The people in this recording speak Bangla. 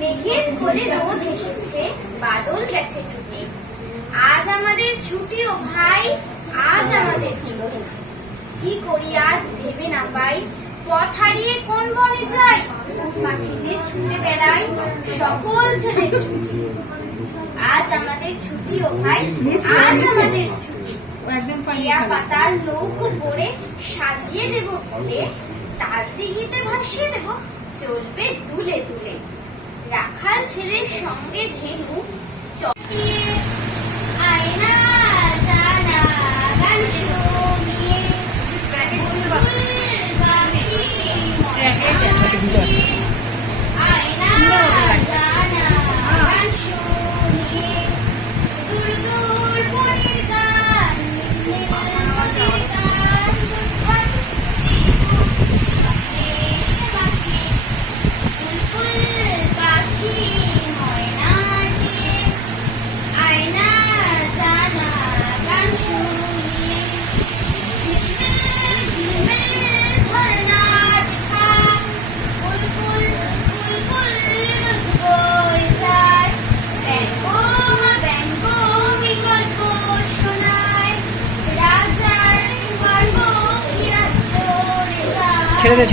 মেঘের কোলে রোদ এসেছে, বাদল গেছে টুটি। আজ আমাদের ছুটি ও ভাই, আজ আমাদের ছুটি। কি করি আজ ভেবে না পাই, পথ হারিয়ে কোন বনে যাই। মাটি যে ছুটে বেড়াই, সকল ছেলের ছুটি। আজ আমাদের ছুটি ও ভাই, আজ আমাদের ছুটি। টিয়া পাতার নৌকো করে সাজিয়ে দেব ফুলে, তাল দিঘিতে ভাসিয়ে দেব চলবে দুলে দুলে। রাখাল ছেলের সঙ্গে ধেনু চটিয়ে আয়না জানা গান শুনিয়ে আয়না জানা গান শুনিয়ে দূর দূর বনের গান নদীর গান দেশ বাকি বুলবুল পাখি ময়নাটি আয়না জানা গান শুনিয়ে ঝিলমিল ঝিলমিল ঝরনা দেখা বুলবুল বুলবুল রোজ বয়ে যায় ব্যঙ্গ ব্যঙ্গ বিকল্প শোনায় রাজার গর্ব কি রাজ্য রে যায়। ছেড়ে দে